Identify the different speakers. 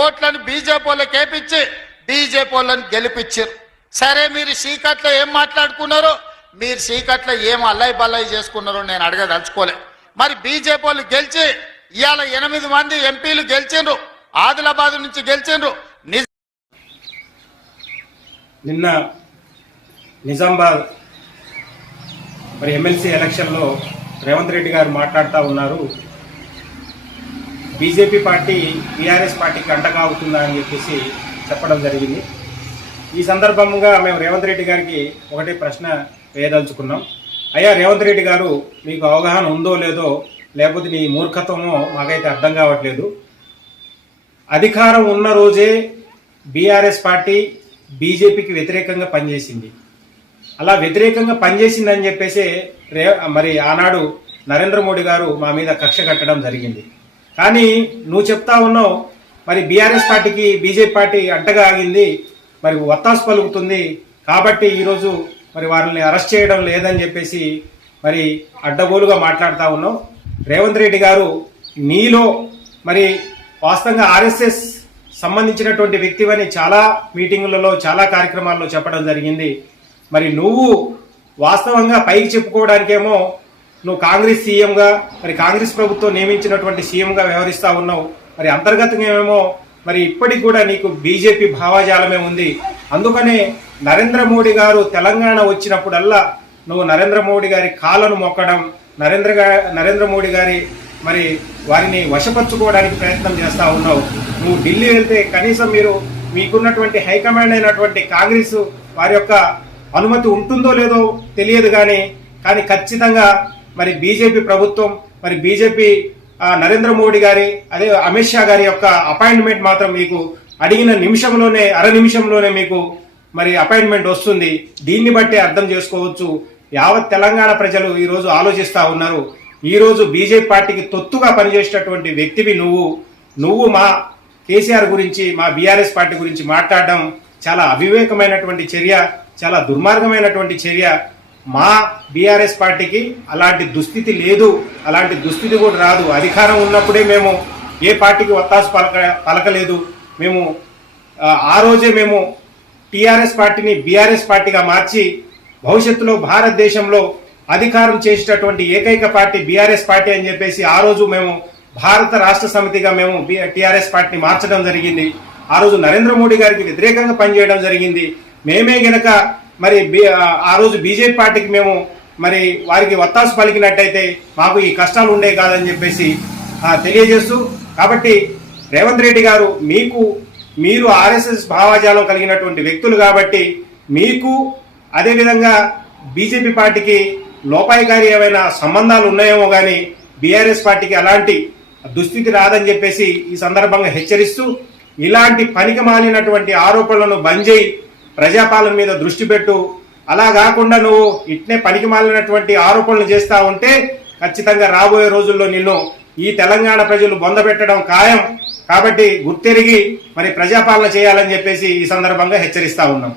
Speaker 1: ఓట్లను బీజేపీ వాళ్ళకి వేపించి బీజేపీ వాళ్ళని గెలిపించారు. సరే మీరు సీకట్లో ఏం మాట్లాడుకున్నారో మీరు సీకట్లో ఏం అల్లై బల్లై చేసుకున్నారో నేను అడగదలుచుకోలే. మరి బీజేపీ వాళ్ళు గెలిచి ఇవాళ ఎనిమిది మంది ఎంపీలు గెలిచిండ్రు ఆదిలాబాద్ నుంచి గెలిచిండ్రు.
Speaker 2: నిన్న నిజామాబాద్ మరి ఎమ్మెల్సీ ఎలక్షన్లో రేవంత్ రెడ్డి గారు మాట్లాడుతూ ఉన్నారు. బీజేపీ పార్టీ టీఆర్ఎస్ పార్టీకి అంటగా అవుతుందా అని చెప్పేసి చెప్పడం జరిగింది. ఈ సందర్భంగా మేము రేవంత్ రెడ్డి గారికి ఒకటే ప్రశ్న వేయదలుచుకున్నాం. అయ్యా రేవంత్ రెడ్డి గారు మీకు అవగాహన ఉందో లేదో లేకపోతే నీ మూర్ఖత్వమో మాకైతే అర్థం కావట్లేదు. అధికారం ఉన్న రోజే బీఆర్ఎస్ పార్టీ బీజేపీకి వ్యతిరేకంగా పనిచేసింది. అలా వ్యతిరేకంగా పనిచేసిందని చెప్పేసి రే మరి ఆనాడు నరేంద్ర మోడీ గారు మా మీద కక్ష కట్టడం జరిగింది. కానీ నువ్వు చెప్తా ఉన్నావు మరి బీఆర్ఎస్ పార్టీకి బీజేపీ పార్టీ అడ్డగా ఆగింది మరి వత్తాసు పలుకుతుంది కాబట్టి ఈరోజు మరి వారిని అరెస్ట్ చేయడం లేదని చెప్పేసి మరి అడ్డగోలుగా మాట్లాడుతూ ఉన్నావు. రేవంత్ రెడ్డి గారు నీలో మరి వాస్తవంగా ఆర్ఎస్ఎస్ సంబంధించినటువంటి వ్యక్తివని చాలా మీటింగులలో చాలా కార్యక్రమాల్లో చెప్పడం జరిగింది. మరి నువ్వు వాస్తవంగా పైకి చెప్పుకోవడానికేమో నువ్వు కాంగ్రెస్ సీఎంగా మరి కాంగ్రెస్ ప్రభుత్వం నియమించినటువంటి సీఎంగా వ్యవహరిస్తా ఉన్నావు. మరి అంతర్గతంగా మరి ఇప్పటికి కూడా నీకు బీజేపీ భావాజాలమే ఉంది. అందుకనే నరేంద్ర మోడీ గారు తెలంగాణ వచ్చినప్పుడల్లా నువ్వు నరేంద్ర మోడీ గారి కాళ్ళను మొక్కడం నరేంద్ర నరేంద్ర మోడీ గారి మరి వారిని వశపరచుకోవడానికి ప్రయత్నం చేస్తా ఉన్నావు. నువ్వు ఢిల్లీ వెళ్తే కనీసం మీరు మీకున్నటువంటి హైకమాండ్ అయినటువంటి కాంగ్రెస్ వారి యొక్క అనుమతి ఉంటుందో లేదో తెలియదు కానీ కానీ ఖచ్చితంగా మరి బీజేపీ ప్రభుత్వం మరి బీజేపీ నరేంద్ర మోడీ గారి అదే అమిత్ షా గారి యొక్క అపాయింట్మెంట్ మాత్రం మీకు అడిగిన నిమిషంలోనే అర నిమిషంలోనే మీకు మరి అపాయింట్మెంట్ వస్తుంది. దీన్ని బట్టి అర్థం చేసుకోవచ్చు. యావత్ తెలంగాణ ప్రజలు ఈరోజు ఆలోచిస్తూ ఆలోచిస్తా ఉన్నారు. ఈరోజు బీజేపీ పార్టీకి తొత్తుగా పనిచేసేటటువంటి వ్యక్తివి నువ్వు. నువ్వు మా కేసీఆర్ గురించి మా బీఆర్ఎస్ పార్టీ గురించి మాట్లాడడం చాలా అవివేకమైనటువంటి చర్య చాలా దుర్మార్గమైనటువంటి చర్య. మా బీఆర్ఎస్ పార్టీకి అలాంటి దుస్థితి లేదు అలాంటి దుస్థితి కూడా రాదు. అధికారం ఉన్నప్పుడే మేము ఏ పార్టీకి ఒత్తాసు పలక పలకలేదు. మేము ఆ, రోజే మేము టీఆర్ఎస్ పార్టీని బీఆర్ఎస్ పార్టీగా మార్చి భవిష్యత్తులో భారతదేశంలో అధికారం చేసేటటువంటి ఏకైక పార్టీ బీఆర్ఎస్ పార్టీ అని చెప్పేసి ఆ రోజు మేము భారత రాష్ట్ర సమితిగా మేము టీఆర్ఎస్ పార్టీని మార్చడం జరిగింది. ఆ రోజు నరేంద్ర మోడీ గారికి వ్యతిరేకంగా పనిచేయడం జరిగింది. మేమే గనక మరి ఆ- రోజు బీజేపీ పార్టీకి మేము మరి వారికి వత్తాసు పలికినట్టయితే మాకు ఈ కష్టాలు ఉండే కాదని చెప్పేసి తెలియజేస్తూ కాబట్టి రేవంత్ రెడ్డి గారు మీకు మీరు ఆర్ఎస్ఎస్ భావాజాలం కలిగినటువంటి వ్యక్తులు కాబట్టి మీకు అదేవిధంగా బీజేపీ పార్టీకి లోపాయికారి ఏమైనా సంబంధాలు ఉన్నాయేమో కానీ బీఆర్ఎస్ పార్టీకి అలాంటి దుస్థితి రాదని చెప్పేసి ఈ సందర్భంగా హెచ్చరిస్తూ ఇలాంటి పనికి మాలినటువంటి ఆరోపణలను బంద్ చేయి ప్రజాపాలన మీద దృష్టి పెట్టు. అలా కాకుండా నువ్వు ఇట్నే పనికి మాలినటువంటి ఆరోపణలు చేస్తూ ఉంటే ఖచ్చితంగా రాబోయే రోజుల్లో నిన్ను ఈ తెలంగాణ ప్రజలు బొందబెట్టడం ఖాయం. కాబట్టి గుర్తెరిగి మరి ప్రజాపాలన చేయాలని చెప్పేసి ఈ సందర్భంగా హెచ్చరిస్తా ఉన్నాం.